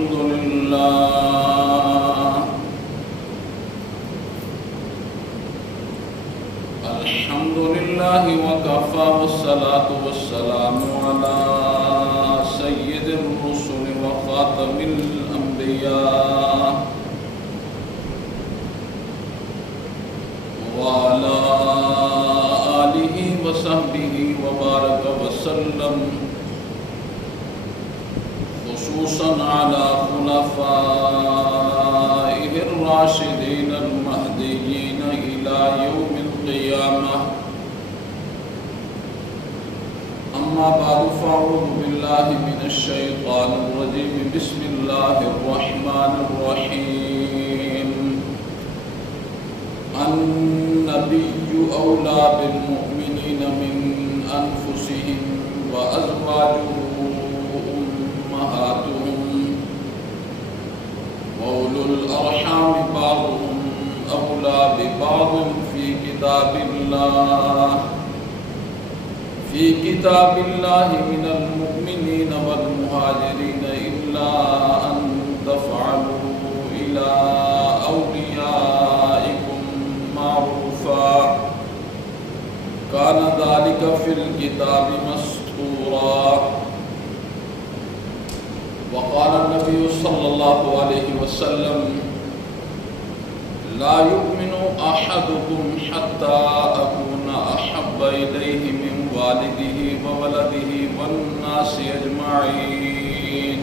الحمد لله وكفى والصلاة والسلام على سيد الرسل وخاتم الأنبياء وعلى آله وصحبه وبارك وسلم، خصوصا على خلفائه الراشدين المهديين إلى يوم القيامة. أما بعد فأعوذ بالله من الشيطان الرجيم. بسم الله الرحمن الرحيم. النبي أولى بالمؤمنين من أنفسهم وأزواجه أمهاتهم وأولو الأرحام بعضهم أولى ببعض في كتاب الله من المؤمنين والمهاجرين إلا أن تفعلوا إلى أوليائكم معروفا كان ذلك في الكتاب مسطورا. وقال النبي صلى الله عليه وسلم: لا يؤمن أحدكم حتى أكون أحب إليه من والده وولده والناس أجمعين.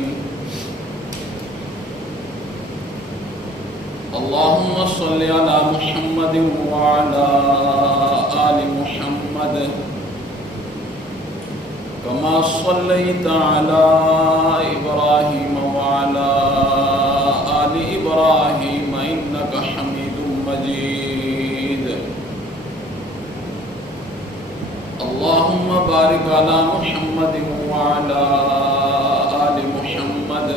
اللهم صل على محمد وعلى آل محمد كما صليت على إبراهيم وعلى آل إبراهيم إنك حميد مجيد. اللهم بارك على محمد وعلى آل محمد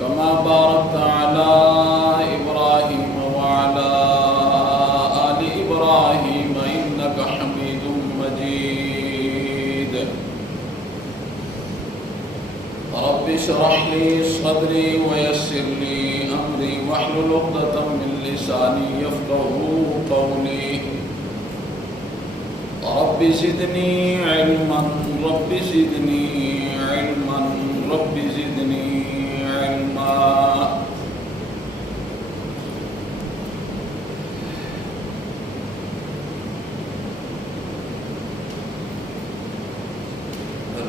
كما باركت على إبراهيم وعلى آل إبراهيم إنك حميد مجيد. رب اشرح لي صدري ويسر لي أمري واحلل عقدة من لساني يفقهوا قولي. رب زدني علما رب زدني علما رب زدني علما.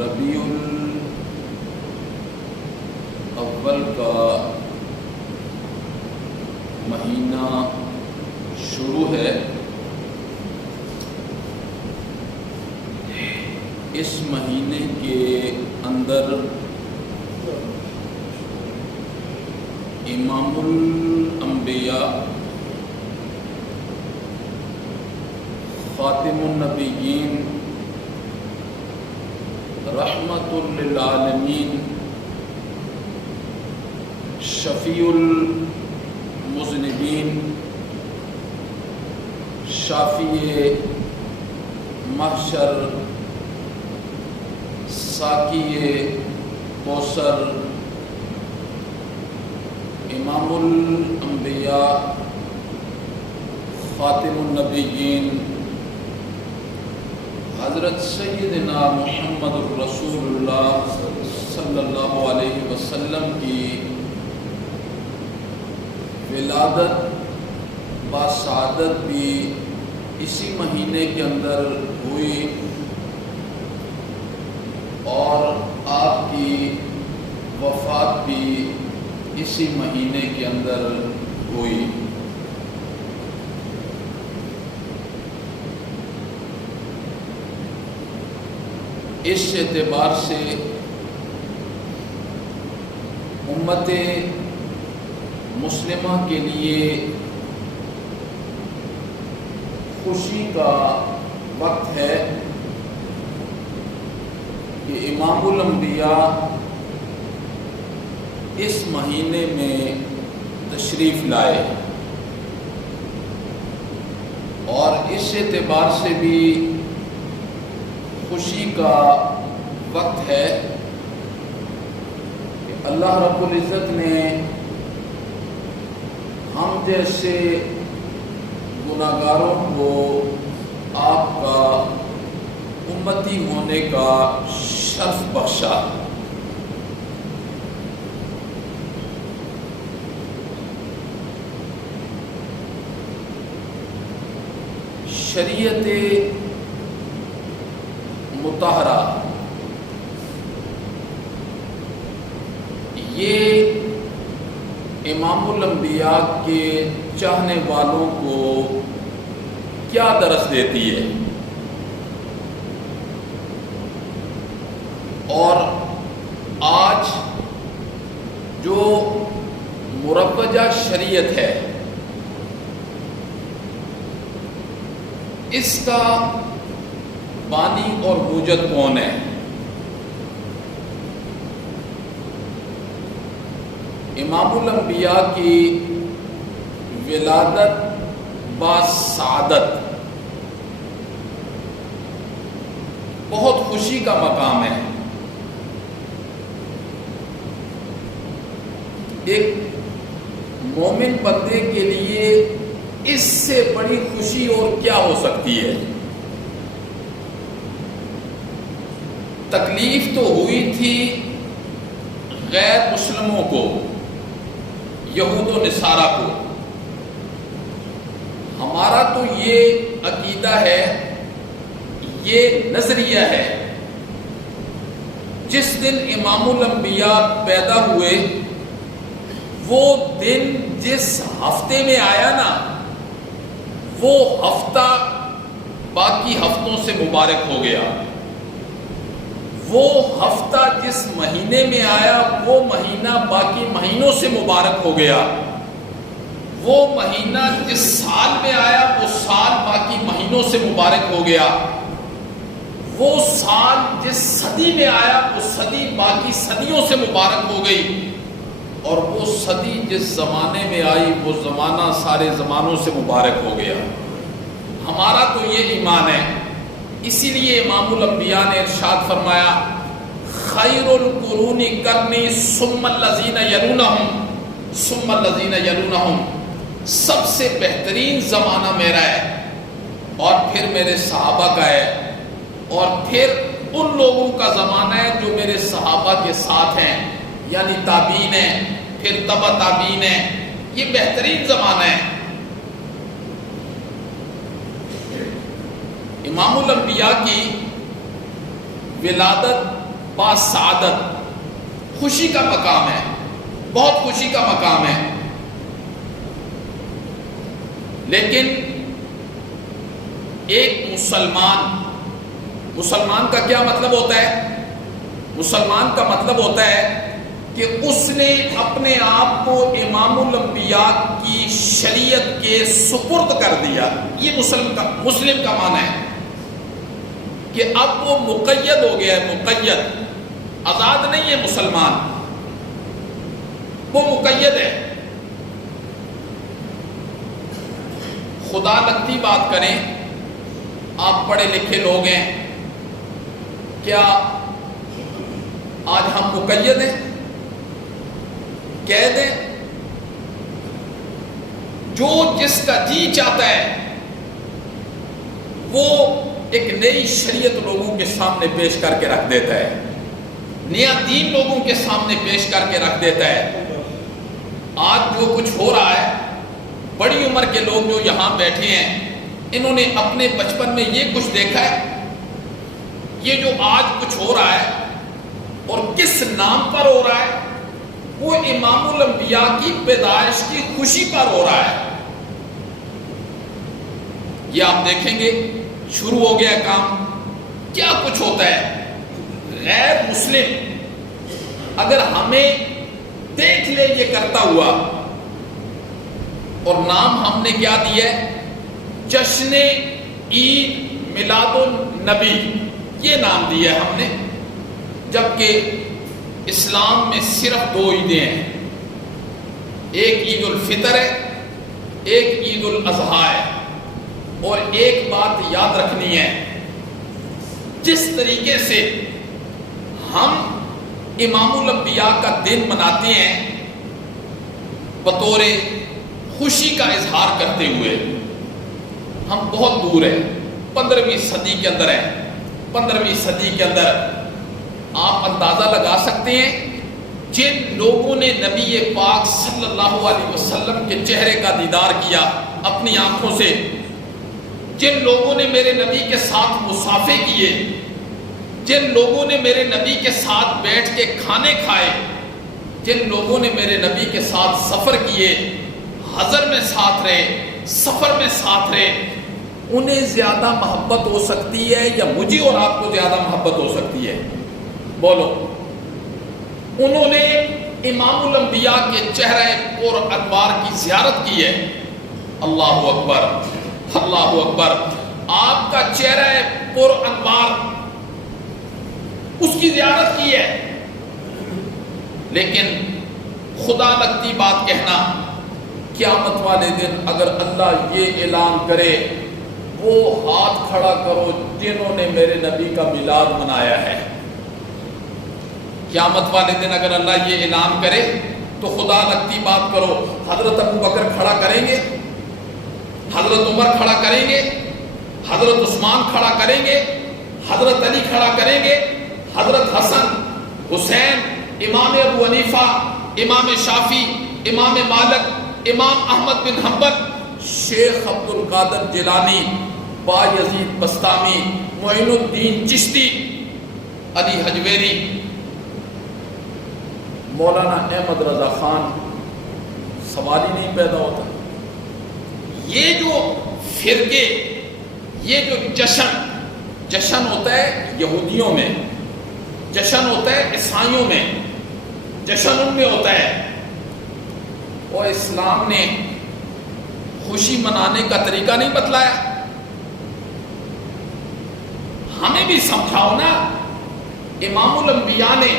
ربیع الاول کا مہینہ شروع ہے. اس مہینے کے اندر امام الانبیاء خاتم النبیین رحمت للعالمین شفیع المذنبین شافی محشر ساقی کوثر امام الانبیاء خاتم النبیین حضرت سیدنا محمد رسول اللہ صلی اللہ علیہ وسلم کی ولادت بسعادت بھی اسی مہینے کے اندر ہوئی اور آپ کی وفات بھی اسی مہینے کے اندر ہوئی. اس اعتبار سے امت مسلمہ کے لیے خوشی کا وقت ہے کہ امام الانبیاء اس مہینے میں تشریف لائے، اور اس اعتبار سے بھی خوشی کا وقت ہے کہ اللہ رب العزت نے ہم جیسے گناہگاروں کو آپ کا امتی ہونے کا شرف بخشا۔ شریعت مطہرہ یہ امام الانبیاء کے چاہنے والوں کو کیا درس دیتی ہے، اور آج جو مروجہ شریعت ہے اس کا بانی اور موجد کون ہے؟ امام الانبیاء کی ولادت با سعادت بہت خوشی کا مقام ہے۔ ایک مومن بندے کے لیے اس سے بڑی خوشی اور کیا ہو سکتی ہے؟ تکلیف تو ہوئی تھی غیر مسلموں کو، یہود و نصارہ کو۔ ہمارا تو یہ عقیدہ ہے، یہ نظریہ ہے، جس دن امام الانبیاء پیدا ہوئے وہ دن جس ہفتے میں آیا نا، وہ ہفتہ باقی ہفتوں سے مبارک ہو گیا۔ وہ ہفتہ جس مہینے میں آیا وہ مہینہ باقی مہینوں سے مبارک ہو گیا۔ وہ مہینہ جس سال میں آیا وہ سال باقی مہینوں سے مبارک ہو گیا۔ وہ سال جس صدی میں آیا وہ صدی باقی صدیوں سے مبارک ہو گئی، اور وہ صدی جس زمانے میں آئی وہ زمانہ سارے زمانوں سے مبارک ہو گیا۔ ہمارا تو یہ ایمان ہے، اسی لیے امام الانبیاء نے ارشاد فرمایا خیر القرون قرنی ثم الذین یلونہم ثم الذین یلونہم، سب سے بہترین زمانہ میرا ہے، اور پھر میرے صحابہ کا ہے، اور پھر ان لوگوں کا زمانہ ہے جو میرے صحابہ کے ساتھ ہیں، یعنی تابعین ہیں، پھر تبع تابعین ہیں۔ یہ بہترین زمانہ ہے۔ امام الانبیاء کی ولادت با سعادت خوشی کا مقام ہے، بہت خوشی کا مقام ہے۔ لیکن ایک مسلمان کا کیا مطلب ہوتا ہے؟ مسلمان کا مطلب ہوتا ہے کہ اس نے اپنے آپ کو امام الانبیاء کی شریعت کے سپرد کر دیا۔ یہ مسلم کا معنی ہے کہ اب وہ مقید ہو گیا ہے، مقید، آزاد نہیں ہے مسلمان، وہ مقید ہے۔ خدا لگتی بات کریں، آپ پڑھے لکھے لوگ ہیں، کیا آج ہم مقید ہیں؟ قید ہیں؟ جو جس کا جی چاہتا ہے وہ ایک نئی شریعت لوگوں کے سامنے پیش کر کے رکھ دیتا ہے، نیا دین لوگوں کے سامنے پیش کر کے رکھ دیتا ہے۔ آج جو کچھ ہو رہا ہے، بڑی عمر کے لوگ جو یہاں بیٹھے ہیں، انہوں نے اپنے بچپن میں یہ کچھ دیکھا ہے؟ یہ جو آج کچھ ہو رہا ہے اور کس نام پر ہو رہا ہے؟ وہ امام الانبیاء کی پیدائش کی خوشی پر ہو رہا ہے۔ یہ آپ دیکھیں گے شروع ہو گیا کام۔ کیا کچھ ہوتا ہے؟ غیر مسلم اگر ہمیں دیکھ لے یہ کرتا ہوا، اور نام ہم نے کیا دیا ہے؟ جشن عید میلاد النبی، یہ نام دیا ہے ہم نے، جبکہ اسلام میں صرف دو عیدیں ہیں، ایک عید الفطر ہے، ایک عید الاضحیٰ ہے۔ اور ایک بات یاد رکھنی ہے، جس طریقے سے ہم امام الانبیاء کا دن مناتے ہیں بطور خوشی کا اظہار کرتے ہوئے. ہم بہت دور ہیں، 15ویں صدی کے اندر ہیں. 15ویں صدی کے اندر آپ اندازہ لگا سکتے ہیں جن لوگوں نے نبی پاک صلی اللہ علیہ وسلم کے چہرے کا دیدار کیا اپنی آنکھوں سے، جن لوگوں نے میرے نبی کے ساتھ مصافحے کیے، جن لوگوں نے میرے نبی کے ساتھ بیٹھ کے کھانے کھائے، جن لوگوں نے میرے نبی کے ساتھ سفر کیے، حضر میں ساتھ رہے، سفر میں ساتھ رہے، انہیں زیادہ محبت ہو سکتی ہے یا مجھے اور آپ کو زیادہ محبت ہو سکتی ہے؟ بولو. انہوں نے امام الانبیاء کے چہرہ پر انوار کی زیارت کی ہے. اللہ اکبر، اللہ اکبر. آپ کا چہرہ پر انوار، اس کی زیارت کی ہے. لیکن خدا لگتی بات کہنا، قیامت والے دن اگر اللہ یہ اعلان کرے وہ ہاتھ کھڑا کرو جنہوں نے میرے نبی کا میلاد منایا ہے. قیامت والے دن اگر اللہ یہ اعلان کرے تو خدا لگتی بات کرو، حضرت ابو بکر کھڑا کریں گے، حضرت عمر کھڑا کریں گے، حضرت عثمان کھڑا کریں گے، حضرت علی کھڑا کریں گے، حضرت حسن، حسین، امام ابو حنیفہ، امام شافعی، امام مالک، امام احمد بن حنبل، شیخ عبد القادر جیلانی، بایزید بستامی، معین الدین چشتی، علی حجویری، مولانا احمد رضا خان. سوال ہی نہیں پیدا ہوتا. یہ جو فرقے، یہ جو جشن ہوتا ہے یہودیوں میں، جشن ہوتا ہے عیسائیوں میں، جشن ان میں ہوتا ہے. اور اسلام نے خوشی منانے کا طریقہ نہیں بتلایا. ہمیں بھی سمجھاؤ نا. امام الانبیاء نے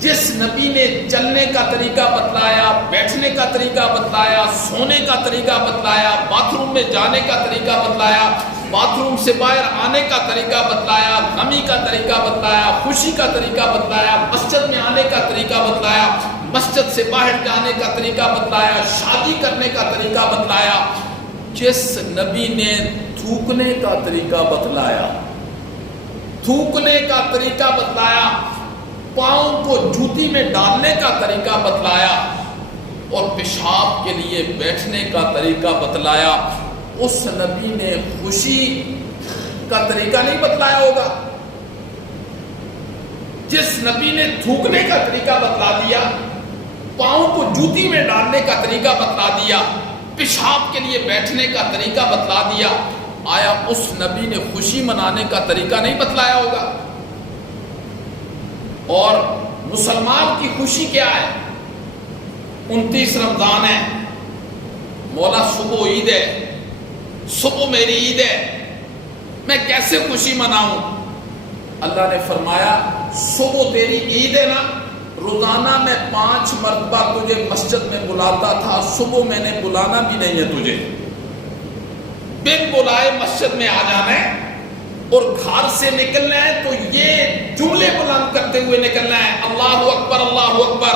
جس نبی نے چلنے کا طریقہ بتلایا، بیٹھنے کا طریقہ بتلایا، سونے کا طریقہ بتلایا، باتھ روم میں جانے کا طریقہ بتلایا، باتھ روم سے باہر آنے کا طریقہ بتلایا، غمی کا طریقہ بتلایا، خوشی کا طریقہ بتلایا، مسجد میں آنے کا طریقہ بتلایا، مسجد سے باہر جانے کا طریقہ بتلایا، شادی کرنے کا طریقہ بتلایا. جس نبی نے تھوکنے کا طریقہ بتلایا، تھوکنے کا طریقہ بتلایا، پاؤں کو جوتی میں ڈالنے کا طریقہ بتلایا، اور پیشاب کے لیے بیٹھنے کا طریقہ بتلایا، اس نبی نے خوشی کا طریقہ نہیں بتلایا ہوگا. جس نبی نے تھوکنے کا طریقہ بتلا دیا، پاؤں کو جوتی میں ڈالنے کا طریقہ بتلا دیا، پیشاب کے لیے بیٹھنے کا طریقہ بتلا دیا، آیا اس نبی نے خوشی منانے کا طریقہ نہیں بتلایا ہوگا؟ اور مسلمان کی خوشی کیا ہے؟ 29 رمضان ہے، مولا صبح عید ہے، صبح میری عید ہے، میں کیسے خوشی مناؤں؟ اللہ نے فرمایا صبح تیری عید ہے نا، روزانہ میں 5 مرتبہ تجھے مسجد میں بلاتا تھا، صبح میں نے بلانا بھی نہیں ہے تجھے، بن بلائے مسجد میں آ جانا ہے، اور گھر سے نکلنا ہے تو یہ جملے بلند کرتے ہوئے نکلنا ہے، اللہ اکبر، اللہ اکبر،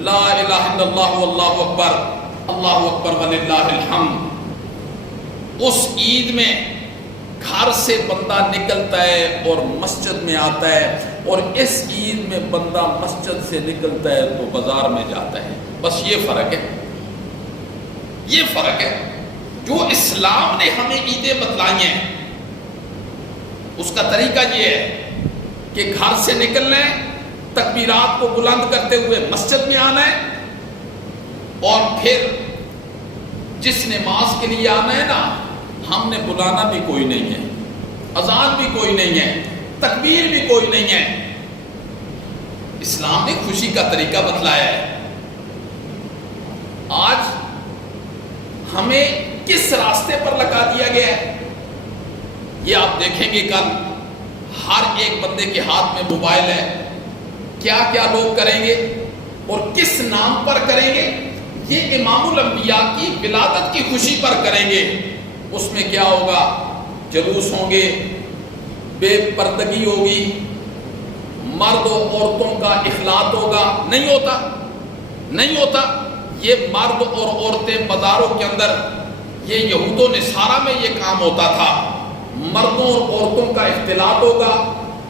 لا الہ الا اللہ، اللہ اکبر، اللہ اکبر وللہ الحمد. اس عید میں گھر سے بندہ نکلتا ہے اور مسجد میں آتا ہے، اور اس عید میں بندہ مسجد سے نکلتا ہے تو بازار میں جاتا ہے. بس یہ فرق ہے، یہ فرق ہے. جو اسلام نے ہمیں عیدیں بتلائی ہیں اس کا طریقہ یہ ہے کہ گھر سے نکلنا ہے، تکبیرات کو بلند کرتے ہوئے مسجد میں آنا ہے، اور پھر جس نماز کے لیے آنا ہے نا، ہم نے بلانا بھی کوئی نہیں ہے، اذان بھی کوئی نہیں ہے، تکبیر بھی کوئی نہیں ہے. اسلام نے خوشی کا طریقہ بتلایا ہے. آج ہمیں کس راستے پر لگا دیا گیا ہے؟ یہ آپ دیکھیں گے کل ہر ایک بندے کے ہاتھ میں موبائل ہے. کیا کیا لوگ کریں گے اور کس نام پر کریں گے؟ یہ امام الانبیاء کی ولادت کی خوشی پر کریں گے. اس میں کیا ہوگا؟ جلوس ہوں گے، بے پردگی ہوگی، مرد و عورتوں کا اخلاط ہوگا، نہیں ہوتا، نہیں ہوتا۔ یہ مرد اور عورتیں بازاروں کے اندر، یہ یہود و نصارہ میں یہ کام ہوتا تھا، مردوں اور عورتوں کا اختلاط ہوگا،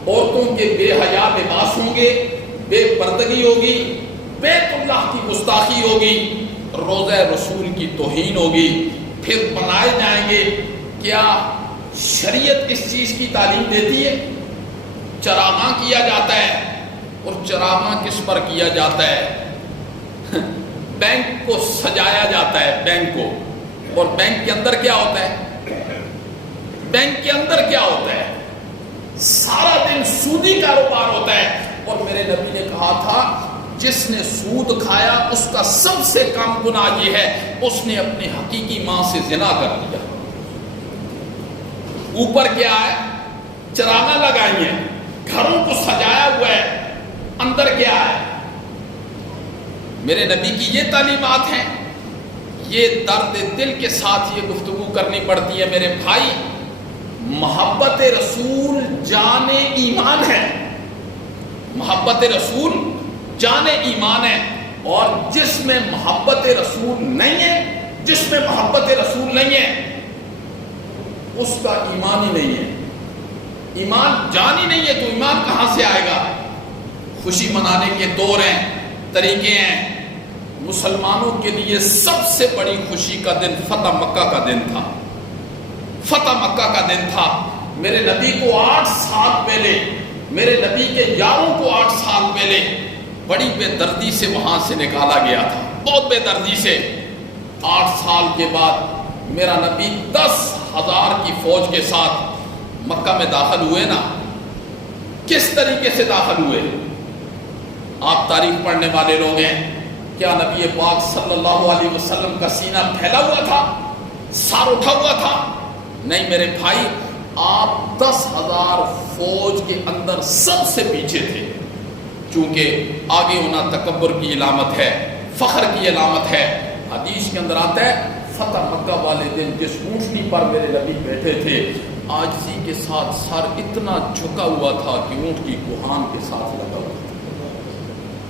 عورتوں کے بے حیا لباس ہوں گے، بے پردگی ہوگی، بیت اللہ کی گستاخی ہوگی، روضہ رسول کی توہین ہوگی، پھر بنائے جائیں گے۔ کیا شریعت اس چیز کی تعلیم دیتی ہے؟ چراغاں کیا جاتا ہے، اور چراغاں کس پر کیا جاتا ہے؟ بینک کو سجایا جاتا ہے، بینک کو، اور بینک کے اندر کیا ہوتا ہے؟ بینک کے اندر کیا ہوتا ہے؟ سارا دن سودی کاروبار ہوتا ہے۔ اور میرے نبی نے کہا تھا جس نے سود کھایا اس کا سب سے کم گناہ یہ ہے اس نے اپنی حقیقی ماں سے زنا کر دیا۔ اوپر کیا ہے؟ چراغاں لگائی ہیں، گھروں کو سجایا ہوا ہے، اندر کیا ہے؟ میرے نبی کی یہ تعلیمات ہیں۔ یہ درد دل کے ساتھ یہ گفتگو کرنی پڑتی ہے میرے بھائی۔ محبت رسول جان ایمان ہے، محبت رسول جان ایمان ہے، اور جس میں محبت رسول نہیں ہے، جس میں محبت رسول نہیں ہے اس کا ایمان ہی نہیں ہے۔ ایمان جان ہی نہیں ہے تو ایمان کہاں سے آئے گا؟ خوشی منانے کے دور ہیں، طریقے ہیں۔ مسلمانوں کے لیے سب سے بڑی خوشی کا دن فتح مکہ کا دن تھا، فتح مکہ کا دن تھا۔ میرے نبی کو 8 سال پہلے، میرے نبی کے یاروں کو 8 سال پہلے بڑی بے دردی سے وہاں سے نکالا گیا تھا، بہت بے دردی سے۔ 8 سال کے بعد میرا نبی 10,000 کی فوج کے ساتھ مکہ میں داخل ہوئے نا۔ کس طریقے سے داخل ہوئے؟ آپ تاریخ پڑھنے والے لوگ ہیں، کیا نبی پاک صلی اللہ علیہ وسلم کا سینہ پھیلا ہوا تھا، سار اٹھا ہوا تھا؟ نہیں میرے بھائی، آپ 10,000 فوج کے اندر سب سے پیچھے تھے، چونکہ آگے ہونا تکبر کی علامت ہے، فخر کی علامت ہے۔ حدیث کے اندر آتا ہے فتح مکہ والے دن جس اونٹنی پر میرے نبی بیٹھے تھے، عاجزی کے ساتھ سر اتنا جھکا ہوا تھا کہ اونٹ کی کوہان کے ساتھ لگا ہوا تھا،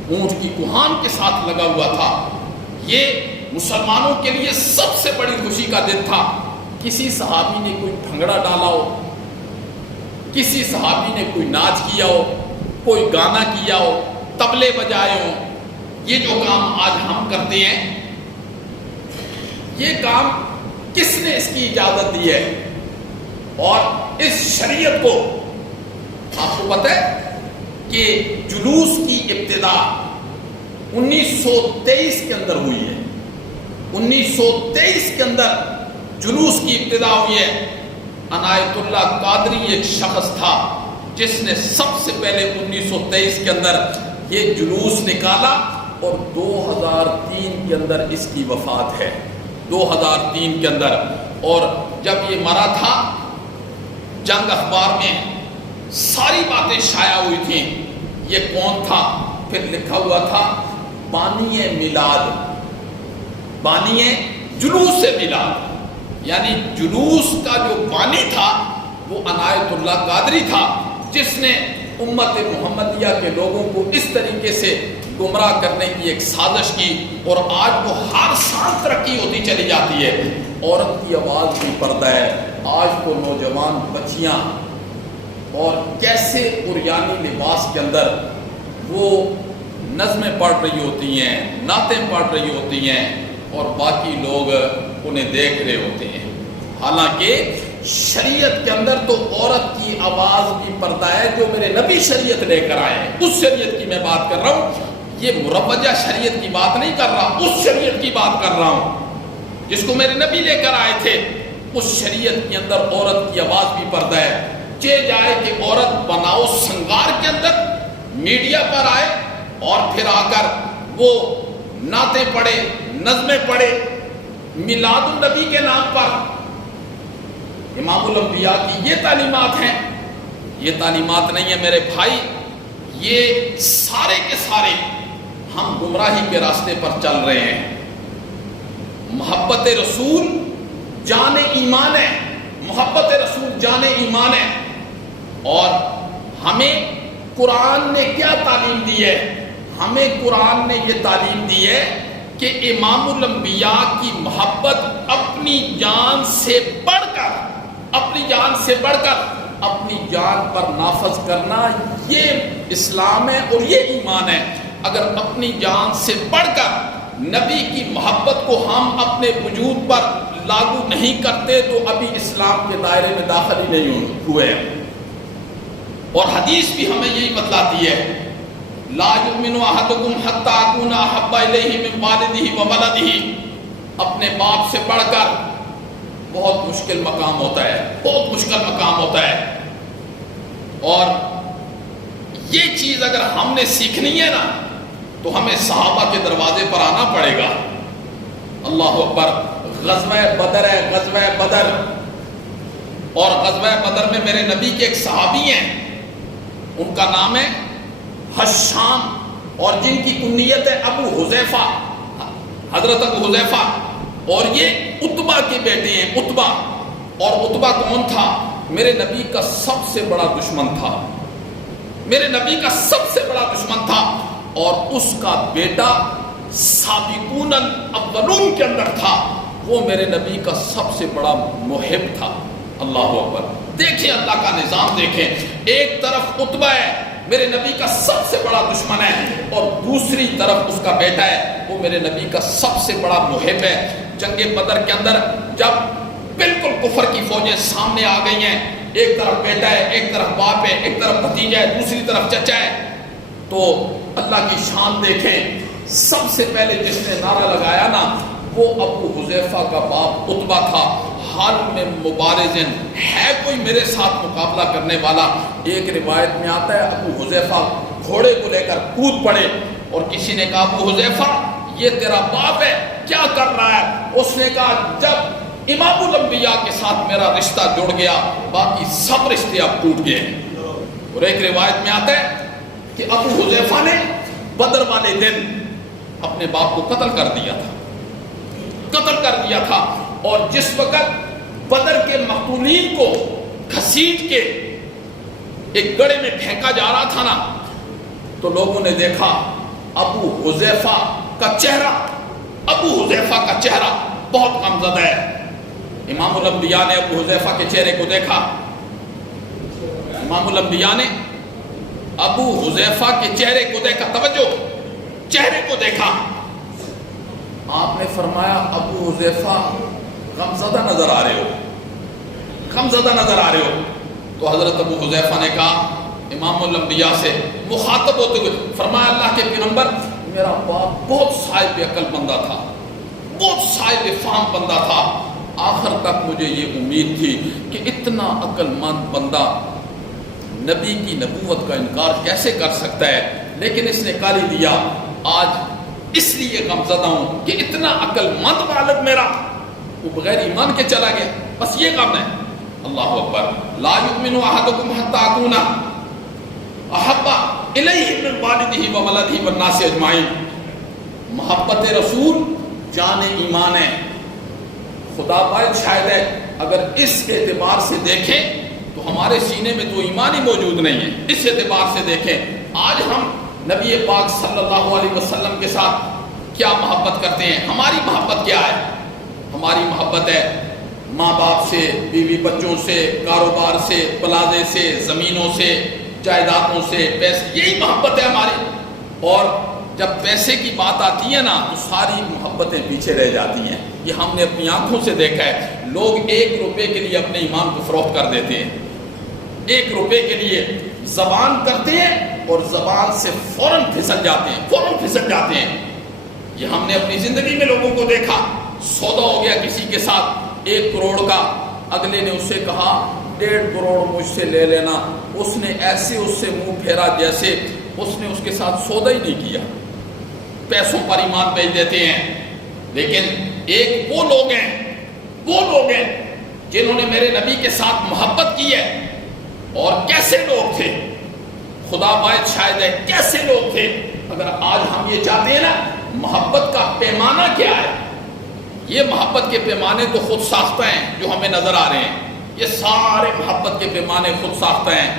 اونٹ کی کوہان کے ساتھ لگا ہوا تھا۔ یہ مسلمانوں کے لیے سب سے بڑی خوشی کا دن تھا۔ کسی صحابی نے کوئی بھنگڑا ڈالا ہو، کسی صحابی نے کوئی ناچ کیا ہو، کوئی گانا کیا ہو، طبلے بجائے ہوں، یہ جو کام آج ہم کرتے ہیں، یہ کام کس نے اس کی اجازت دی ہے؟ اور اس شریعت کو آپ کو پتہ ہے کہ جلوس کی ابتدا 1923 کے اندر ہوئی ہے۔ 1923 کے اندر جلوس کی ابتدا ہوئی ہے۔ عنایت اللہ قادری ایک شخص تھا جس نے سب سے پہلے 1923 کے اندر یہ جلوس نکالا، اور 2003 کے اندر اس کی وفات ہے، 2003 کے اندر۔ اور جب یہ مرا تھا، جنگ اخبار میں ساری باتیں شائع ہوئی تھیں، یہ کون تھا؟ پھر لکھا ہوا تھا بانی میلاد، بانی جلوس سے میلاد، یعنی جلوس کا جو بانی تھا وہ عنایت اللہ قادری تھا، جس نے امت محمدیہ کے لوگوں کو اس طریقے سے گمراہ کرنے کی ایک سازش کی، اور آج وہ ہر سال ترقی ہوتی چلی جاتی ہے۔ عورت کی آواز بھی پردہ ہے۔ آج کو نوجوان بچیاں اور کیسے عریانی لباس کے اندر وہ نظمیں پڑھ رہی ہوتی ہیں، نعتیں پڑھ رہی ہوتی ہیں، اور باقی لوگ انہیں دیکھ رہے ہوتے ہیں۔ حالانکہ شریعت کے اندر تو عورت کی آواز بھی پردہ ہے، جو میرے نبی شریعت لے کر آئے ہیں، اس شریعت کی میں بات کر رہا ہوں۔ یہ مروجہ شریعت کی بات نہیں کر رہا، اس شریعت کی بات کر رہا ہوں جس کو میرے نبی لے کر آئے تھے۔ اس شریعت کے اندر عورت کی آواز بھی پردہ ہے۔ چے جائے کہ عورت بناؤ سنگار کے اندر میڈیا پر آئے اور پھر آ کر وہ نعتیں پڑھے، نظمیں پڑھے میلاد النبی کے نام پر۔ امام الانبیاء کی یہ تعلیمات ہیں، یہ تعلیمات نہیں ہے میرے بھائی۔ یہ سارے کے سارے ہم گمراہی کے راستے پر چل رہے ہیں۔ محبت رسول جان ایمان ہے، محبت رسول جان ایمان ہے، اور ہمیں قرآن نے کیا تعلیم دی ہے؟ ہمیں قرآن نے یہ تعلیم دی ہے کہ امام الانبیاء کی محبت اپنی جان سے بڑھ کر اپنی جان پر نافذ کرنا، یہ اسلام ہے اور یہ ایمان ہے۔ اگر اپنی جان سے بڑھ کر نبی کی محبت کو ہم اپنے وجود پر لاگو نہیں کرتے تو ابھی اسلام کے دائرے میں داخل ہی نہیں ہوئے ہیں۔ اور حدیث بھی ہمیں یہی بتلاتی ہے، لا یؤمن احدکم حتی اکون احب الیہ من والدہ وولدہ۔ اپنے باپ سے بڑھ کر بہت مشکل مقام ہوتا ہے، اور یہ چیز اگر ہم نے سیکھنی ہے نا تو ہمیں صحابہ کے دروازے پر آنا پڑے گا۔ اللہ اکبر۔ غزوہ بدر ہے، غزوہ بدر، اور غزوہ بدر میں میرے نبی کے ایک صحابی ہیں، ان کا نام ہے حشام، اور جن کی کنیت ہے ابو حذیفہ، حضرت ابو حذیفہ، اور یہ عتبہ کے بیٹے ہیں، عتبہ۔ اور عتبہ کون تھا؟ میرے نبی کا سب سے بڑا دشمن تھا، اور اس کا بیٹا سابقون الاولون کے اندر تھا، وہ میرے نبی کا سب سے بڑا محب تھا۔ اللہ اکبر۔ دیکھیں اللہ کا نظام، دیکھیں، ایک طرف عتبہ ہے میرے نبی کا سب سے بڑا دشمن ہے، اور دوسری طرف اس کا بیٹا ہے، وہ میرے نبی کا سب سے بڑا محب ہے۔ جنگ بدر کے اندر جب بالکل کفر کی فوجیں سامنے آ گئی ہیں، ایک طرف بیٹا ہے، ایک طرف باپ ہے، ایک طرف بھتیجا ہے، دوسری طرف چچا ہے، تو اللہ کی شان دیکھیں، سب سے پہلے جس نے نعرہ لگایا نا وہ ابو حذیفہ کا باپ عتبہ تھا۔ حال میں مبارزن ہے کوئی میرے ساتھ مقابلہ کرنے والا؟ ایک روایت میں آتا ہے ابو حذیفہ گھوڑے کو لے کر کود پڑے، اور کسی نے کہا ابو حذیفہ یہ تیرا باپ ہے، کیا کر رہا ہے؟ اس نے کہا جب امام الانبیاء کے ساتھ میرا رشتہ جڑ گیا باقی سب رشتے اب ٹوٹ گئے۔ اور ایک روایت میں آتا ہے کہ ابو حذیفہ نے بدر والے دن اپنے باپ کو قتل کر دیا تھا، اور جس وقت بدر کے مقتولین کو گھسیٹ کے ایک گڑھے میں پھینکا جا رہا تھا نا، تو لوگوں نے دیکھا ابو حذیفہ کا چہرہ بہت غمزدہ ہے۔ امام الانبیاء نے ابو حذیفہ کے چہرے کو دیکھا، ابو حذیفہ کے چہرے کو دیکھا، توجہ، چہرے کو دیکھا۔ آپ نے فرمایا ابو حذیفہ غمزدہ نظر آ رہے ہو، تو حضرت ابو حذیفہ نے کہا امام الانبیاء سے مخاطب ہوتے ہوئے، فرمایا اللہ کے پیغمبر میرا باپ بہت صاحب عقل بندہ تھا، بہت صاحب فہم بندہ تھا، آخر تک مجھے یہ امید تھی کہ اتنا عقل مند بندہ نبی کی نبوت کا انکار کیسے کر سکتا ہے، لیکن اس نے گالی دیا، آج اس لیے غمزدہ ہوں کہ اتنا عقل مند والد میرا وہ بغیر ایمان کے چلا گیا، بس یہ غم ہے۔ اللہ اکبر۔ لا یؤمن احدکم حتی اکون احب الیہ من والدہ وولدہ والناس اجمعین۔ محبت رسول جان ایمان ہے۔ خدا باید شاید ہے اگر اس اعتبار سے دیکھیں تو ہمارے سینے میں تو ایمان ہی موجود نہیں ہے۔ اس اعتبار سے دیکھیں آج ہم نبی پاک صلی اللہ علیہ وسلم کے ساتھ کیا محبت کرتے ہیں، ہماری محبت کیا ہے؟ ہماری محبت ہے ماں باپ سے، بیوی بچوں سے، کاروبار سے، پلازے سے، زمینوں سے، جائیدادوں سے، پیسے، یہی محبت ہے ہماری۔ اور جب پیسے کی بات آتی ہے نا تو ساری محبتیں پیچھے رہ جاتی ہیں۔ یہ ہم نے اپنی آنکھوں سے دیکھا ہے، لوگ 1 روپے کے لیے اپنے ایمان کو فروخت کر دیتے ہیں، 1 روپے کے لیے زبان کرتے ہیں اور زبان سے فوراً پھسل جاتے ہیں۔ یہ ہم نے اپنی زندگی میں لوگوں کو دیکھا، سودا ہو گیا کسی کے ساتھ 1 کروڑ کا، اگلے نے اس سے کہا 1.5 کروڑ مجھ سے لے لینا، اس نے ایسے اس سے منہ پھیرا جیسے اس نے اس کے ساتھ سودا ہی نہیں کیا، پیسوں پر ایمان بیچ دیتے ہیں۔ لیکن ایک وہ لوگ ہیں جنہوں نے میرے نبی کے ساتھ محبت کی ہے، اور کیسے لوگ تھے، خدا باید شاید ہے کیسے لوگ تھے۔ اگر آج ہم یہ چاہتے ہیں نا محبت کا پیمانہ کیا ہے، یہ محبت کے پیمانے تو خود ساختہ ہیں جو ہمیں نظر آ رہے ہیں، یہ سارے محبت کے پیمانے خود ساختہ ہیں۔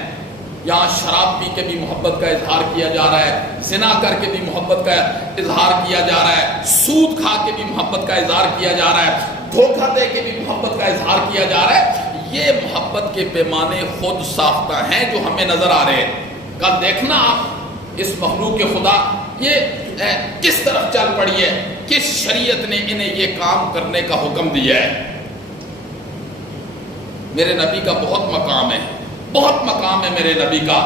یہاں شراب پی کے بھی محبت کا اظہار کیا جا رہا ہے، زنا کر کے بھی محبت کا اظہار کیا جا رہا ہے، سود کھا کے بھی محبت کا اظہار کیا جا رہا ہے، دھوکہ دے کے بھی محبت کا اظہار کیا جا رہا ہے۔ یہ محبت کے پیمانے خود ساختہ ہیں جو ہمیں نظر آ رہے ہیں۔ کل دیکھنا آپ اس مخلوق کے خدا یہ کس طرف چل پڑی ہے، کس شریعت نے انہیں یہ کام کرنے کا حکم دیا ہے۔ میرے نبی کا بہت مقام ہے، بہت مقام ہے میرے نبی کا،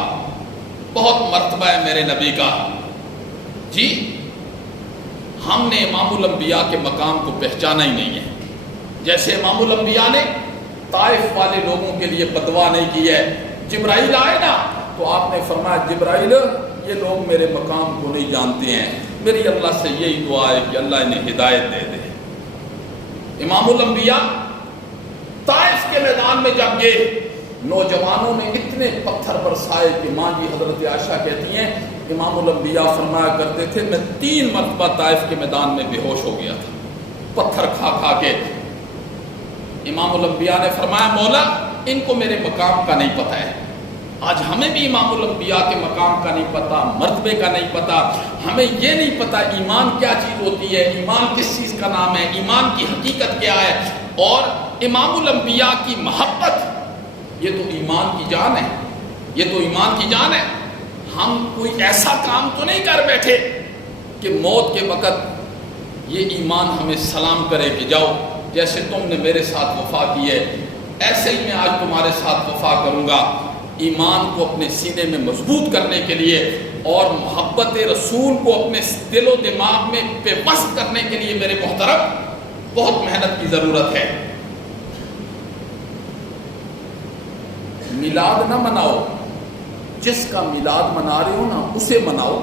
بہت مرتبہ ہے میرے نبی کا۔ جی ہم نے امام الانبیاء کے مقام کو پہچانا ہی نہیں ہے۔ جیسے امام الانبیاء نے طائف والے لوگوں کے لیے بددعا نہیں کی ہے، جبرائیل آئے نا تو آپ نے فرمایا جبرائیل یہ لوگ میرے مقام کو نہیں جانتے ہیں، میری اللہ سے یہی دعا ہے کہ اللہ انہیں ہدایت دے دے۔ امام الانبیاء طائف کے میدان میں جب گئے، نوجوانوں نے اتنے پتھر برسائے کہ ماں جی حضرت عائشہ کہتی ہیں امام الانبیاء فرمایا کرتے تھے میں 3 مرتبہ طائف کے میدان میں بے ہوش ہو گیا تھا پتھر کھا کھا کے۔ امام الانبیاء نے فرمایا مولا ان کو میرے مقام کا نہیں پتہ ہے۔ آج ہمیں بھی امام الانبیاء کے مقام کا نہیں پتہ، مرتبے کا نہیں پتہ، ہمیں یہ نہیں پتہ ایمان کیا چیز ہوتی ہے، ایمان کس چیز کا نام ہے، ایمان کی حقیقت کیا ہے۔ اور امام الانبیاء کی محبت یہ تو ایمان کی جان ہے، یہ تو ایمان کی جان ہے۔ ہم کوئی ایسا کام تو نہیں کر بیٹھے کہ موت کے وقت یہ ایمان ہمیں سلام کرے کہ جاؤ جیسے تم نے میرے ساتھ وفا کی ہے ایسے ہی میں آج تمہارے ساتھ وفا کروں گا۔ ایمان کو اپنے سینے میں مضبوط کرنے کے لیے اور محبت رسول کو اپنے دل و دماغ میں پیوست کرنے کے لیے میرے محترم بہت محنت کی ضرورت ہے۔ میلاد نہ مناؤ، جس کا میلاد منا رہے ہو نا اسے مناؤ۔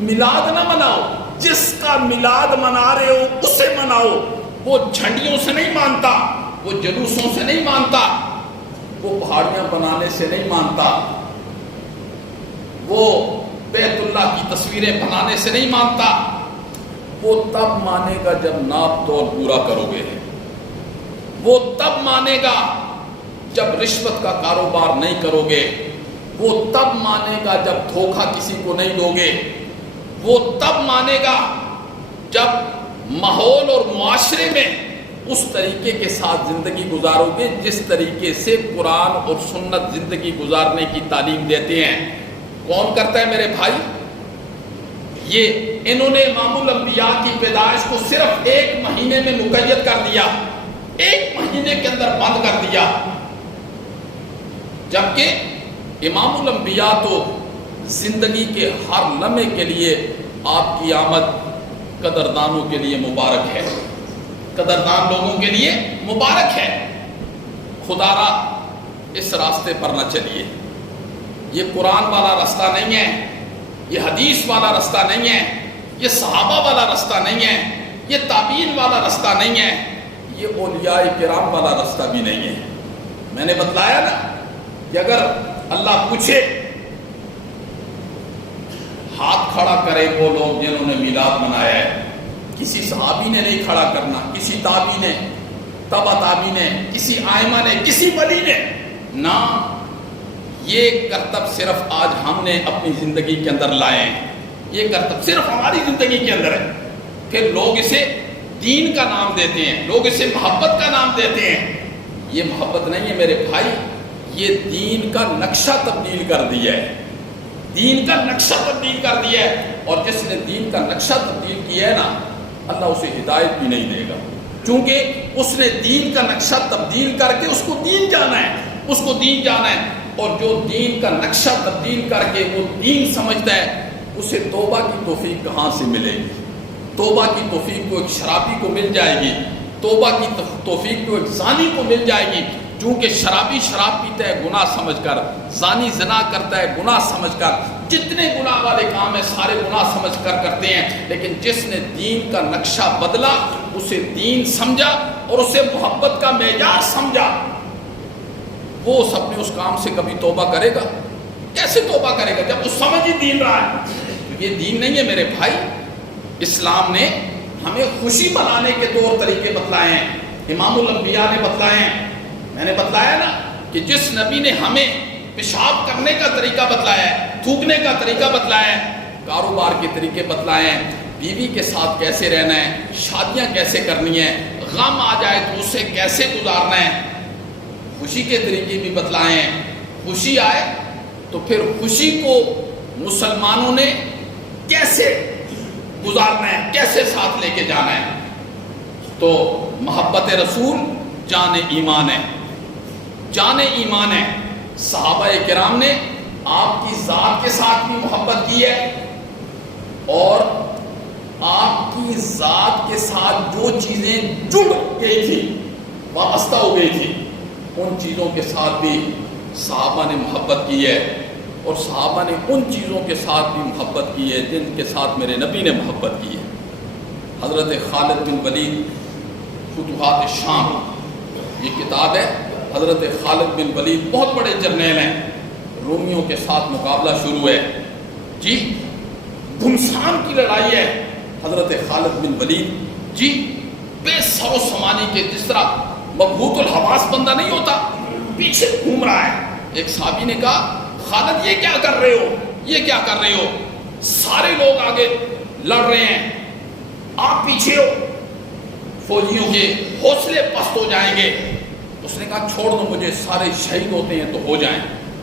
میلاد نہ مناؤ، جس کا میلاد منا رہے ہو اسے مناؤ۔ وہ جھنڈیوں سے نہیں مانتا، وہ جلوسوں سے نہیں مانتا، وہ پہاڑیاں بنانے سے نہیں مانتا، وہ بیت اللہ کی تصویریں بنانے سے نہیں مانتا۔ وہ تب مانے گا جب ناپ تول پورا کرو گے، وہ تب مانے گا جب رشوت کا کاروبار نہیں کرو گے، وہ تب مانے گا جب دھوکہ کسی کو نہیں دو گے، وہ تب مانے گا جب ماحول اور معاشرے میں اس طریقے کے ساتھ زندگی گزارو گے جس طریقے سے قرآن اور سنت زندگی گزارنے کی تعلیم دیتے ہیں۔ کون کرتا ہے میرے بھائی؟ یہ انہوں نے امام الانبیاء کی پیدائش کو صرف 1 مہینے میں مقید کر دیا، 1 مہینے کے اندر بند کر دیا، جبکہ امام الانبیاء تو زندگی کے ہر لمحے کے لیے آپ کی آمد قدردانوں کے لیے مبارک ہے، قدردان لوگوں کے لیے مبارک ہے۔ خدا را اس راستے پر نہ چلیے، یہ قرآن والا راستہ نہیں ہے، یہ حدیث والا راستہ نہیں ہے، یہ صحابہ والا راستہ نہیں ہے، یہ تابعین والا راستہ نہیں ہے، یہ اولیاء کرام والا راستہ بھی نہیں ہے۔ میں نے بتلایا نا کہ اگر اللہ پوچھے ہاتھ کھڑا کرے وہ لوگ جنہوں نے میلاد منایا ہے، کسی صحابی نے نہیں کھڑا کرنا، کسی تابعی نے، تبع تابعی نے، کسی آئمہ نے، کسی ولی نے نہ۔ یہ کرتب صرف آج ہم نے اپنی زندگی کے اندر لائے ہیں، یہ کرتب صرف ہماری زندگی کے اندر ہے۔ پھر لوگ اسے دین کا نام دیتے ہیں، لوگ اسے محبت کا نام دیتے ہیں۔ یہ محبت نہیں ہے میرے بھائی، یہ دین کا نقشہ تبدیل کر دیا ہے، دین کا نقشہ تبدیل کر دیا ہے۔ اور جس نے دین کا نقشہ تبدیل کیا ہے نا اللہ اسے ہدایت بھی نہیں دے گا، چونکہ اس نے دین کا نقشہ تبدیل کر کے اس کو دین جانا ہے، اس کو دین جانا ہے۔ اور جو دین کا نقشہ تبدیل کر کے وہ دین سمجھتا ہے اسے توبہ کی توفیق کہاں سے ملے گی؟ توبہ کی توفیق کو ایک شرابی کو مل جائے گی، توبہ کی توفیق کو ایک زانی کو مل جائے گی، چونکہ شرابی شراب پیتا ہے گناہ سمجھ کر، زانی زنا کرتا ہے گناہ سمجھ کر، جتنے گناہ والے کام ہیں سارے گناہ سمجھ کر کرتے ہیں۔ لیکن جس نے دین کا نقشہ بدلا، اسے دین سمجھا اور اسے محبت کا معیار سمجھا، وہ اپنے اس کام سے کبھی توبہ کرے گا؟ کیسے توبہ کرے گا جب وہ سمجھ ہی دین رہا ہے؟ یہ دین نہیں ہے میرے بھائی۔ اسلام نے ہمیں خوشی منانے کے طور طریقے بتلائے ہیں، امام الانبیاء نے بتلائے ہیں۔ میں نے بتلایا نا کہ جس نبی نے ہمیں پیشاب کرنے کا طریقہ بتلایا ہے، تھوکنے کا طریقہ بتلایا ہے، کاروبار کے طریقے بتلائے ہیں، بیوی کے ساتھ کیسے رہنا ہے، شادیاں کیسے کرنی ہیں، غم آ جائے تو اسے کیسے گزارنا ہے، خوشی کے طریقے بھی بتلائے ہیں، خوشی آئے تو پھر خوشی کو مسلمانوں نے کیسے گزارنا ہے، کیسے ساتھ لے کے جانا ہے۔ تو محبت رسول جان ایمان ہے، جان ایمان ہے۔ صحابہ کرام نے آپ کی ذات کے ساتھ بھی محبت کی ہے، اور آپ کی ذات کے ساتھ جو چیزیں جڑ گئی تھی، وابستہ ہو گئی تھی، ان چیزوں کے ساتھ بھی صحابہ نے محبت کی ہے، اور صحابہ نے ان چیزوں کے ساتھ بھی محبت کی ہے جن کے ساتھ میرے نبی نے محبت کی ہے۔ حضرت خالد بن ولید فتوحات شام، یہ کتاب ہے۔ حضرت خالد بن ولید بہت بڑے جرنیل ہیں، رومیوں کے ساتھ مقابلہ شروع ہے جی، گھمسان کی لڑائی ہے۔ حضرت خالد بن ولید جی بے سر و سامانی کے، جس طرح مبہوت الحواس بندہ نہیں ہوتا، پیچھے گھوم رہا ہے۔ ایک صحابی نے کہا خالد یہ کیا کر رہے ہو، یہ کیا کر رہے ہو، سارے لوگ آگے لڑ رہے ہیں، آپ پیچھے ہو، فوجیوں کے حوصلے پست ہو جائیں گے۔ اس نے کہا چھوڑ دو مجھے، سارے شہید ہوتے ہیں تو ہو جائیں۔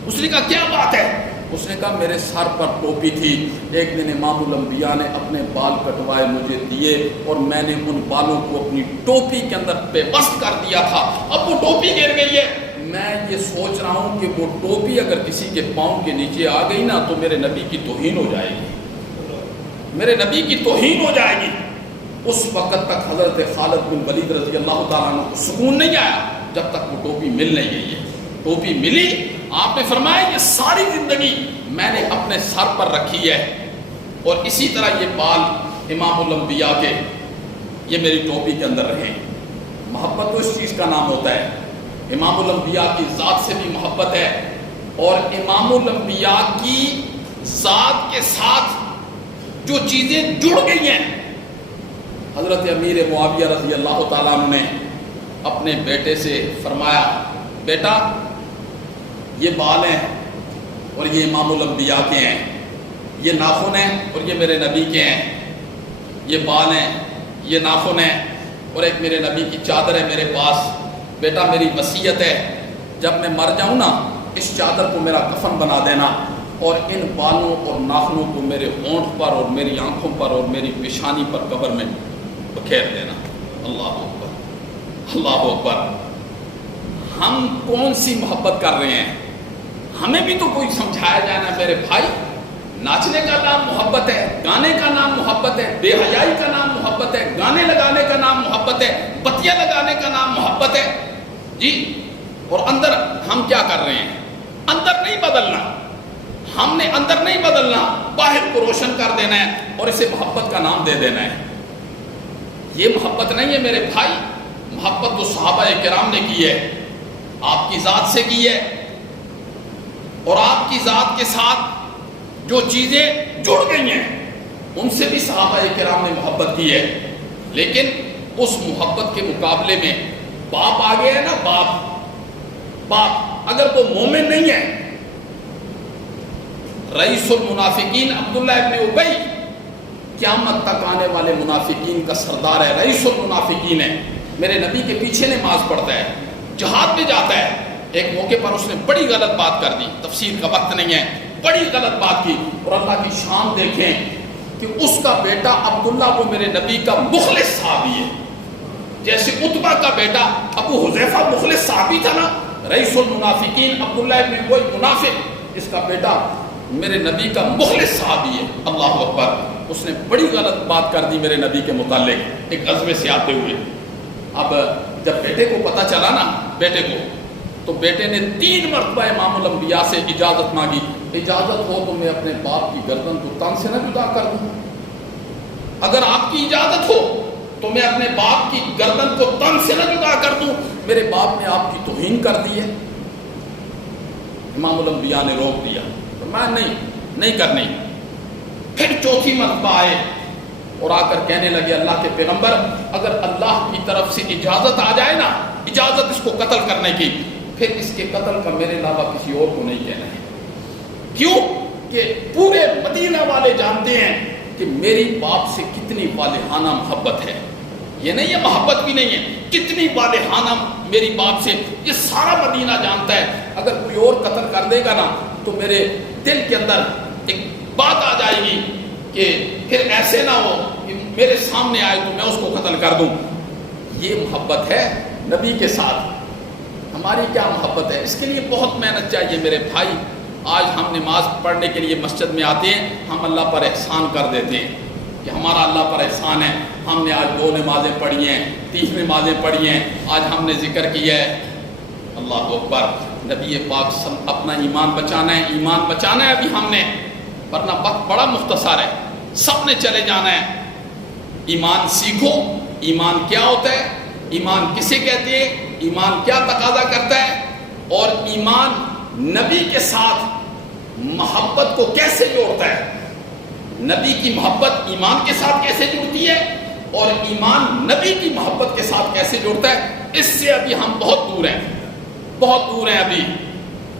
اس نے کہا کیا بات ہے؟ اس نے کہا میرے سر پر ٹوپی تھی، ایک دن امام الانبیاء نے اپنے بال کٹوائے مجھے دیے، اور میں نے ان بالوں کو اپنی ٹوپی کے اندر پیوست کر دیا تھا، اب وہ ٹوپی گر گئی ہے، میں یہ سوچ رہا ہوں کہ وہ ٹوپی اگر کسی کے پاؤں کے نیچے آ گئی نا تو میرے نبی کی توہین ہو جائے گی، میرے نبی کی توہین ہو جائے گی۔ اس وقت تک حضرت خالد بن ولید رضی اللہ تعالیٰ عنہ کو سکون نہیں آیا جب تک وہ ٹوپی مل نہیں گئی ہے۔ ٹوپی ملی، آپ نے فرمایا یہ ساری زندگی میں نے اپنے سر پر رکھی ہے، اور اسی طرح یہ بال امام الانبیاء کے یہ میری ٹوپی کے اندر رہے۔ محبت تو اس چیز کا نام ہوتا ہے، امام الانبیاء کی ذات سے بھی محبت ہے، اور امام الانبیاء کی ذات کے ساتھ جو چیزیں جڑ گئی ہیں۔ حضرت امیر معاویہ رضی اللہ تعالیٰ عنہ نے اپنے بیٹے سے فرمایا بیٹا یہ بال ہیں اور یہ امام الانبیاء کے ہیں، یہ ناخن ہیں اور یہ میرے نبی کے ہیں، یہ بال ہیں، یہ ناخن ہیں، اور ایک میرے نبی کی چادر ہے میرے پاس۔ بیٹا میری وصیت ہے جب میں مر جاؤں نا اس چادر کو میرا کفن بنا دینا، اور ان بالوں اور ناخنوں کو میرے ہونٹ پر اور میری آنکھوں پر اور میری پیشانی پر قبر میں بکھیر دینا۔ اللہ اکبر، اللہ اکبر۔ ہم کون سی محبت کر رہے ہیں؟ ہمیں بھی تو کوئی سمجھایا جانا میرے بھائی، ناچنے کا نام محبت ہے، گانے کا نام محبت ہے، بے حیائی کا نام محبت ہے، گانے لگانے کا نام محبت ہے، بتیاں لگانے کا نام محبت ہے جی، اور اندر ہم کیا کر رہے ہیں؟ اندر نہیں بدلنا، ہم نے اندر نہیں بدلنا، باہر کو روشن کر دینا ہے اور اسے محبت کا نام دے دینا ہے۔ یہ محبت نہیں ہے میرے بھائی۔ محبت تو صحابہ کرام نے کی ہے، آپ کی ذات سے کی ہے، اور آپ کی ذات کے ساتھ جو چیزیں جڑ گئی ہیں ان سے بھی صحابہ کرام نے محبت کی ہے، لیکن اس محبت کے مقابلے میں باپ آ گیا ہے نا، باپ اگر وہ مومن نہیں ہے، رئیس المنافقین عبداللہ ابن ابی قیامت تک آنے والے منافقین کا سردار ہے، رئیس المنافقین ہے، میرے نبی کے پیچھے نماز پڑھتا ہے، جہاد میں جاتا ہے۔ ایک موقع پر اس نے بڑی غلط بات کر دی، تفسیر کا وقت نہیں ہے، بڑی غلط بات کی، اور اللہ کی شان دیکھیں کہ اس کا بیٹا عبداللہ وہ میرے نبی کا مخلص صحابی ہے، جیسے عتبہ کا بیٹا ابو حذیفہ مخلص صحابی تھا نا، رئیس المنافقین عبداللہ ابن کوئی منافق، اس کا بیٹا میرے نبی کا مخلص صحابی ہے۔ اللہ اکبر۔ اس نے بڑی غلط بات کر دی میرے نبی کے متعلق ایک غزوے سے آتے ہوئے۔ اب جب بیٹے کو پتہ چلا نا، بیٹے کو، تو بیٹے نے 3 مرتبہ امام الانبیاء سے اجازت مانگی، اجازت ہو تو میں اپنے باپ کی گردن کو تن سے نہ جدا کر دوں، اگر آپ کی اجازت ہو تو میں اپنے باپ کی گردن کو تن سے نہ جدا کر دوں، میرے باپ نے آپ کی توہین کر دی ہے۔ امام الانبیاء نے روک دیا، میں نہیں کرنی۔ پھر 4تھی مرتبہ آئے اور آ کر کہنے لگے اللہ کے پیغمبر اگر اللہ کی طرف سے اجازت آ جائے نا، اجازت اس کو قتل کرنے کی، پھر اس کے قتل کا میرے علاوہ کسی اور کو نہیں کہنا ہے. کیوں کہ پورے مدینہ والے جانتے ہیں کہ میری باپ سے کتنی والہانہ محبت ہے. یہ نہیں ہے محبت بھی نہیں ہے، کتنی والہانہ میری باپ سے، یہ سارا مدینہ جانتا ہے. اگر کوئی اور قتل کر دے گا نا تو میرے دل کے اندر ایک بات آ جائے گی کہ پھر ایسے نہ ہو کہ میرے سامنے آئے تو میں اس کو قتل کر دوں. یہ محبت ہے نبی کے ساتھ. ہماری کیا محبت ہے؟ اس کے لیے بہت محنت چاہیے میرے بھائی. آج ہم نماز پڑھنے کے لیے مسجد میں آتے ہیں، ہم اللہ پر احسان کر دیتے ہیں کہ ہمارا اللہ پر احسان ہے، ہم نے آج 2 نمازیں پڑھی ہیں، 3 نمازیں پڑھی ہیں، آج ہم نے ذکر کیا ہے. اللہ اکبر. نبی پاک اپنا ایمان بچانا ہے، ایمان بچانا ہے ابھی ہم نے، ورنہ وقت بڑا مختصر ہے، سب نے چلے جانا ہے. ایمان سیکھو. ایمان کیا ہوتا ہے؟ ایمان کسے کہتے ہیں؟ ایمان کیا تقاضا کرتا ہے؟ اور ایمان نبی کے ساتھ محبت کو کیسے جوڑتا ہے؟ نبی کی محبت ایمان کے ساتھ کیسے جڑتی ہے اور ایمان نبی کی محبت کے ساتھ کیسے جڑتا ہے؟ اس سے ابھی ہم بہت دور ہیں، بہت دور ہیں ابھی.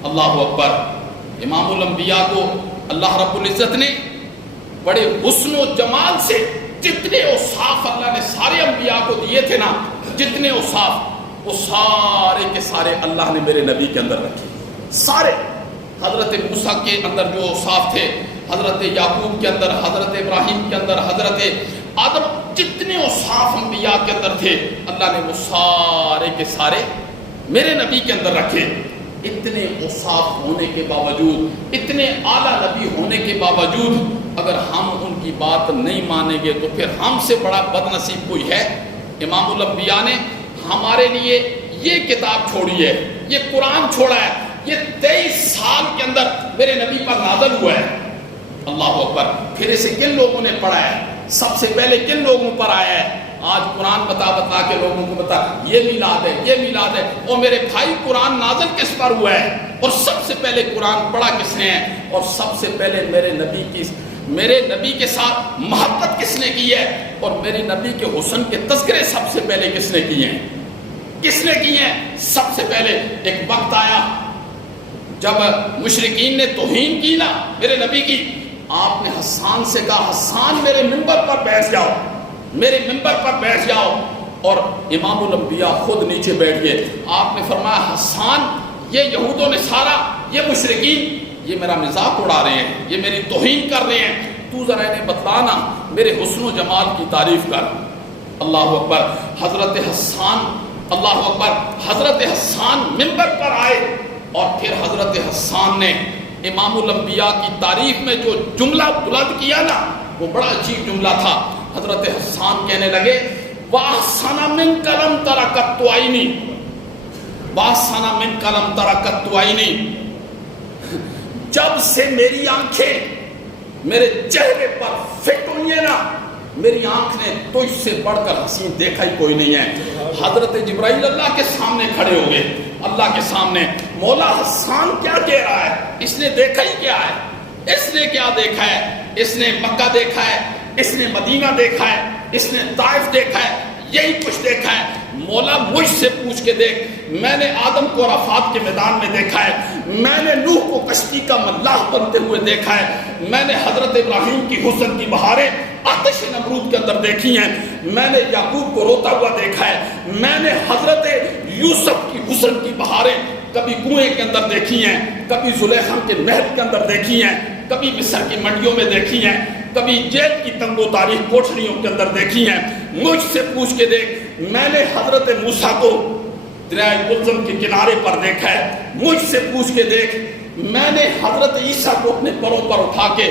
اللہ اکبر. امام الانبیاء کو اللہ رب العزت نے بڑے حسن و جمال سے جتنے اوصاف اللہ نے سارے انبیاء کو دیے تھے نا، جتنے اوصاف، وہ سارے کے سارے اللہ نے میرے نبی کے اندر رکھے. سارے. حضرت موسیٰ کے اندر جو اوصاف تھے، حضرت یعقوب کے اندر، حضرت ابراہیم کے اندر، حضرت آدم، جتنے اوصاف انبیاء کے اندر تھے اللہ نے وہ سارے کے سارے میرے نبی کے اندر رکھے. اتنے اوصاف ہونے کے باوجود، اتنے اعلیٰ نبی ہونے کے باوجود اگر ہم ان کی بات نہیں مانیں گے تو پھر ہم سے بڑا بد نصیب کوئی ہے؟ امام الانبیاء نے ہمارے لیے یہ کتاب چھوڑی ہے، یہ قرآن چھوڑا ہے، یہ 23 سال کے اندر میرے نبی پر نازل ہوا ہے. اللہ اکبر. پھر اسے کن لوگوں نے پڑھا ہے؟ سب سے پہلے کن لوگوں پر آیا ہے؟ آج قرآن بتا بتا کے لوگوں کو بتا یہ میلاد ہے، یہ میلاد ہے. اور میرے بھائی قرآن نازل کس پر ہوا ہے؟ اور سب سے پہلے قرآن پڑھا کس نے ہے؟ اور سب سے پہلے میرے نبی کے ساتھ محبت کس نے کی ہے؟ اور میرے نبی کے حسن کے تذکرے سب سے پہلے کس نے کیے ہیں؟ کس نے کیے ہیں؟ سب سے پہلے ایک وقت آیا جب مشرکین نے توہین کی نا میرے نبی کی، آپ نے حسان سے کہا حسان میرے منبر پر بیٹھ جاؤ، میرے منبر پر بیٹھ جاؤ. اور امام الانبیاء خود نیچے بیٹھ گئے. آپ نے فرمایا حسان، یہ یہود و نصارہ، یہ مشرکین، یہ میرا مذاق اڑا رہے ہیں، یہ میری توہین کر رہے ہیں، تو ذرا انہیں بتلانا، میرے حسن و جمال کی تعریف کر. اللہ اکبر. حضرت حسان، اللہ اکبر، حضرت حسان منبر پر آئے اور پھر حضرت حسان نے امام الانبیاء کی تعریف میں جو جملہ بلند کیا نا وہ بڑا عجیب جملہ تھا. حضرت حسان کہنے لگے وَأَحْسَنَ مِنْكَ لَمْ تَرَ قَطُّ عَيْنِي، وَأَحْسَنَ مِنْكَ لَمْ تَرَ قَطُّ عَيْنِي. جب سے میری آنکھیں میرے چہرے پر فٹ ہوئی ہیں نا، میری آنکھ نے تجھ سے بڑھ کر حسین دیکھا ہی کوئی نہیں ہے. حضرت جبرائیل اللہ کے سامنے کھڑے ہو گئے، اللہ کے سامنے. مولا حسان کیا کہہ رہا ہے؟ اس نے دیکھا ہی کیا ہے؟ اس نے کیا دیکھا ہے؟ اس نے مکہ دیکھا ہے، اس نے مدینہ دیکھا ہے، اس نے طائف دیکھا ہے، یہی کچھ دیکھا ہے. مولا مجھ سے پوچھ کے دیکھ. میں نے آدم کو عرفات کے میدان میں دیکھا ہے، میں نے نوح کو کشتی کا ملاح بنتے ہوئے دیکھا ہے، میں نے حضرت ابراہیم کی حسن کی بہاریں آتش نمرود کے اندر دیکھی ہیں، میں نے یعقوب کو روتا ہوا دیکھا ہے، میں نے حضرت یوسف کی حسن کی بہاریں کبھی کنویں کے اندر دیکھی ہیں، کبھی زلیخا کے محل کے اندر دیکھی ہیں، کبھی مصر کی منڈیوں میں دیکھی ہیں، کبھی جیل کی تنگ و تاریخ کوٹھریوں کے اندر دیکھی ہیں. مجھ سے پوچھ کے دیکھ. میں نے حضرت موسیٰ کو دریائے قلزم کے کنارے پر دیکھا ہے. مجھ سے پوچھ کے دیکھ. میں نے حضرت عیسیٰ کو اپنے پروں پر اٹھا کے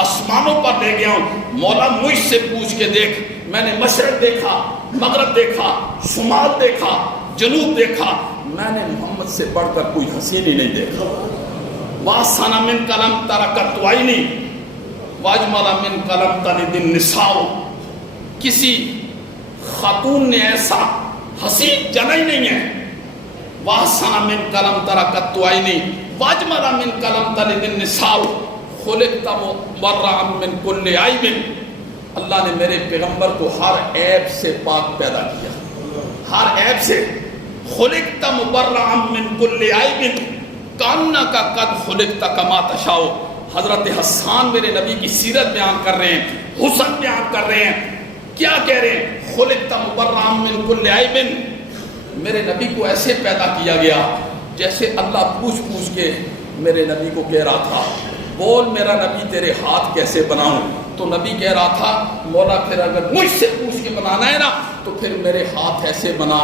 آسمانوں پر لے گیا ہوں. مولا مجھ سے پوچھ کے دیکھ. میں نے مشرق دیکھا، مغرب دیکھا، شمال دیکھا، جنوب دیکھا. میں نے محمد سے بڑھ کر کوئی حسین ہی نہیں دیکھا. وَأَحْسَنَ مِنْكَ لَمْ تَرَ قَطُّ عَيْنِي وَأَجْمَلَ مِنْكَ لَمْ تَلِدِ النِّسَاءُ. کسی خاتون نے ایسا حسین جنا ہی نہیں ہے. وَأَحْسَنَ مِنْكَ لَمْ تَرَ قَطُّ عَيْنِي وَأَجْمَلَ مِنْكَ لَمْ تَلِدِ النِّسَاءُ خُلِقْتَ مُبَرَّأً مِنْ كُلِّ عَيْبٍ. اللہ نے میرے پیغمبر کو ہر عیب سے پاک پیدا کیا، ہر عیب سے. خلقت مبرعا من کل عیب کانک قد خلقت کما تشاء. حضرت حسان میرے نبی کی سیرت بیان کر رہے ہیں، حسن بیان کر رہے ہیں. کیا کہہ رہے ہیں؟ خلقت مبرعا من کل عیب، میرے نبی کو ایسے پیدا کیا گیا جیسے اللہ پوچھ پوچھ کے میرے نبی کو کہہ رہا تھا بول میرا نبی تیرے ہاتھ کیسے بناؤں. تو نبی کہہ رہا تھا مولا پھر اگر مجھ سے پوچھ کے بنانا ہے نا تو پھر میرے ہاتھ ایسے بنا،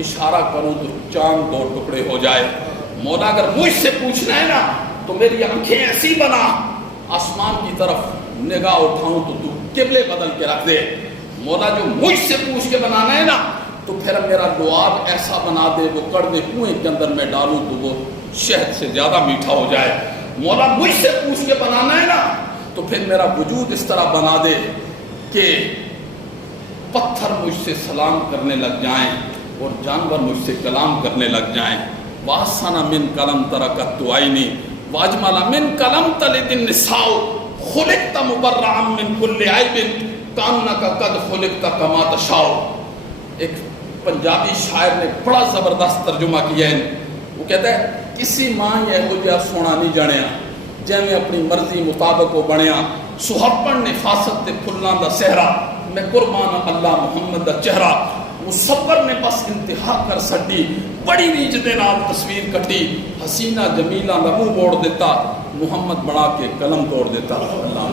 اشارہ کروں تو چاند 2 ٹکڑے ہو جائے. مولا اگر مجھ سے پوچھنا ہے نا تو میری آنکھیں ایسی بنا، آسمان کی طرف نگاہ اٹھاؤں تو قبلے بدل کے رکھ دے. مولا جو مجھ سے پوچھ کے بنانا ہے نا تو پھر میرا لعاب ایسا بنا دے، وہ کڑوے کنویں کے اندر میں ڈالوں تو وہ شہد سے زیادہ میٹھا ہو جائے. مولا مجھ سے پوچھ کے بنانا ہے نا تو پھر میرا وجود اس طرح بنا دے کہ پتھر مجھ سے سلام کرنے لگ جائیں اور جانور مجھ سے کلام کرنے لگ جائیں. وَأَحْسَنَ مِنْ قَلَمْ تَرَكَتْ عَيْنِي وَأَجْمَلَ مِنْ قَلَمْ تَلِدِ النِّسَاءُ خُلِقْتَ مُبَرَّعًا مِنْ كُلِّ عَيْبٍ كَأَنَّكَ قَدْ خُلِقْتَ كَمَا تَشَاءُ. ایک پنجابی شاعر نے بڑا زبردست ترجمہ کیا ہے. وہ کہتا ہے کسی ماں یہ ہو جا سونا نہیں جانیا جے میں اپنی مرضی مطابق وہ بنیا. سہاپن نے فاست تے پھلاں دا صحرا میں قربان اللہ محمد دا چہرہ. مصور نے بس انتہا کر سٹی بڑی ریج دے نال تصویر کٹی. حسینہ جمیلہ دا منہ موڑ دیتا محمد بنا کے قلم توڑ دیتا. اللہ